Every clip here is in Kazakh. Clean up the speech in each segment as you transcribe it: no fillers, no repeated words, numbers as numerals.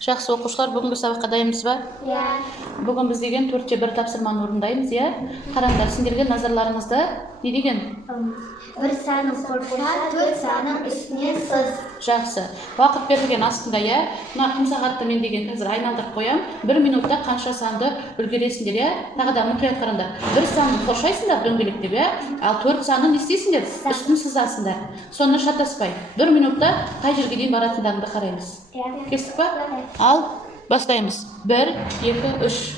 Жақсы оқушылар, бүгінгі сабаққа дайынбыз ба? Иә. Бүгін біз деген 4-те 1 тапсырманы орындаймыз, иә? Қараңдар, сендерге назарларыңызды не деген? Бір санын қосса, 4 санын үстінен сыз. Жақсы. Уақыт берілген астында, иә? Мына құм сағатты мен деген қазір айналдырып қоям. 1 минутта қанша санды үлгересіңдер, иә? Тағы да мұқият қараңдар. 1 санын қоршайсыңдар дөңгелектеп, иә? Ал 4 санын не істейсіңдер? Үстін сызасыңдар. Соны шатаспай. 1 минутта қай жерге дейін баратындарыңды қараймыз. Кестік па? Ал бастаймыз. 1, 2, 3.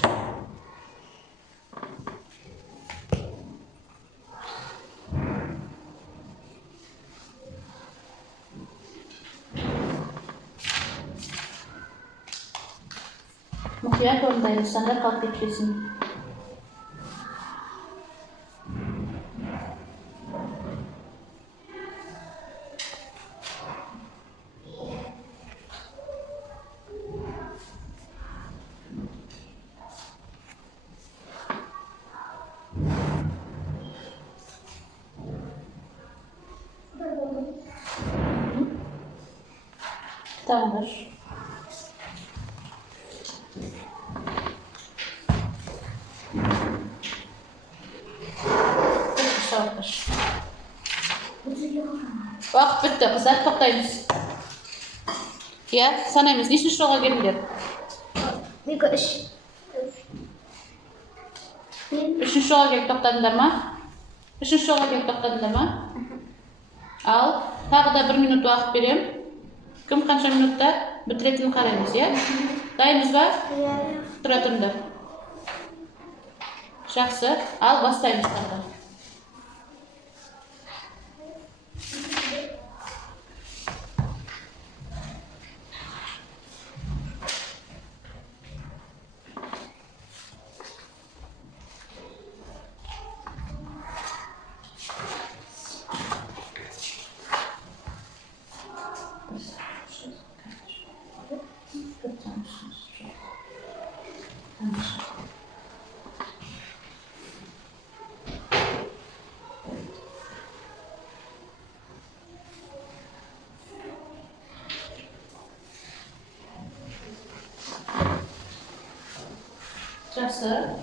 Мұқият орындаймыз, сандар қалып кетпесін. Tamamdır. Уақыт бітті, қыздар, тоқтаймыз. Иә, санаймыз. Нешінші жолға келдіңдер? 2, 3. Үшінші жолға келіп тоқтадыңдар ма? Үшінші жолға келіп тоқтадыңдар ма? Ал, тағы да 1 минут уақыт берем. Кім қанша минутта бітіретінін қараймыз, иә? Дайынбыз ба? Иә. Тұра тұрыңдар. Жақсы. Ал, бастаймыз тағы. Жақсы.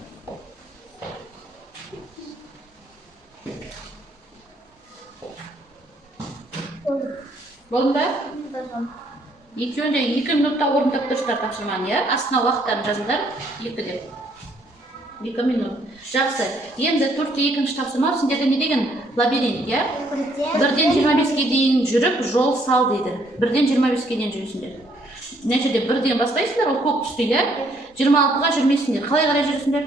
Болды ба? Екеуін де 2 минутта орындап тұрсыздар тапсырманы, иә? Астына уақыттарын жазыңдар. 2-де. 2 минут. Жақсы. Енді 4-те 2-ші тапсырма сендерде не деген? Лабиринт, иә? 1-ден 25-ге дейін жүріп, жол сал дейді. 1-ден 25-ге дейін жүресіңдер. Мына жерде 1-ден бастайсыңдар, ол көк түсті, иә? 26-ға жүрмейсіңдер. Қалай қарай жүресіңдер?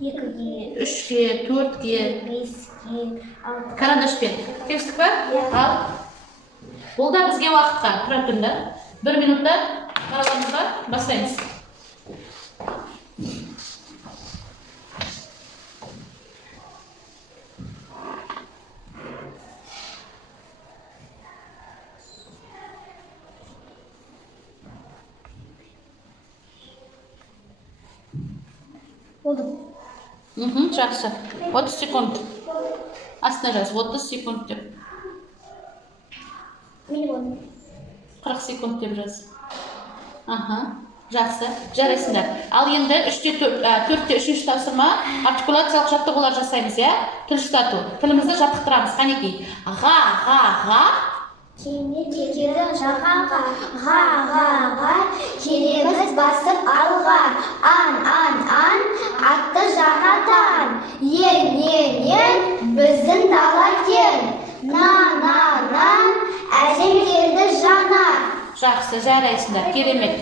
2-ге, 3-ге, 4-ге, 5-ге, 6-ға. карандашпен. Кестік па? Ал. Бұл да бізге уақытқа. Тұра тұрыңдар. 1 минутта қараларымызға бастаймыз. Болды. Жақсы. 30 секунд. Астына жаз. 30 секунд деп. Миллион. 40 секунд деп жаз. Жақсы. Жарайсыңдар. Ал енді 4-те 3-ші тапсырма артикуляциялық жаттығулар жасаймыз, иә? Тіл ұстату. Тілімізді жаттықтырамыз. Қанекей. Ға. Кетеді жағаға, ға, келеміз басып алға, ан, атты жанатан, ен, біздің дала кен, на, әжем келді жана. Жақсы, жарайсыңдар. Керемет.